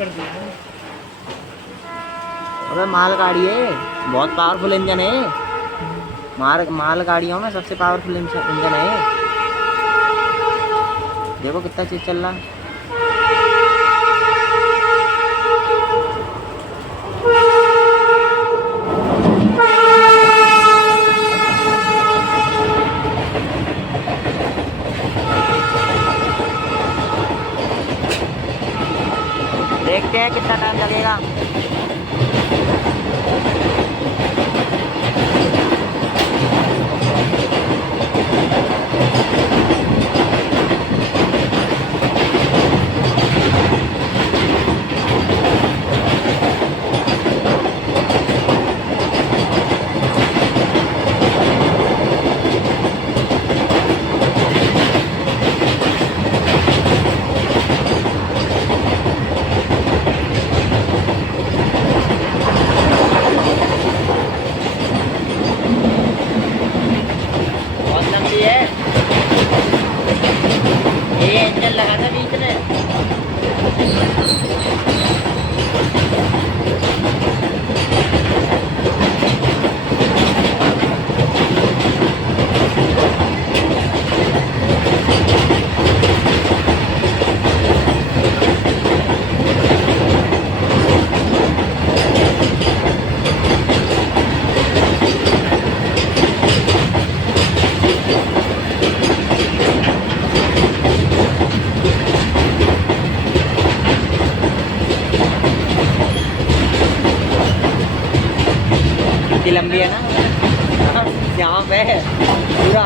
कर दिया ना। अबे माल गाड़ी है, बहुत पावरफुल इंजन है। माल गाड़ियों में सबसे पावरफुल इंजन है। देखो कितना चीज चल रहा है। देखते हैं कितना टाइम लगेगा। बहुत लंबी है। ये इंजन लगा था बीच में। कितनी लंबी है ना। यहाँ पे पूरा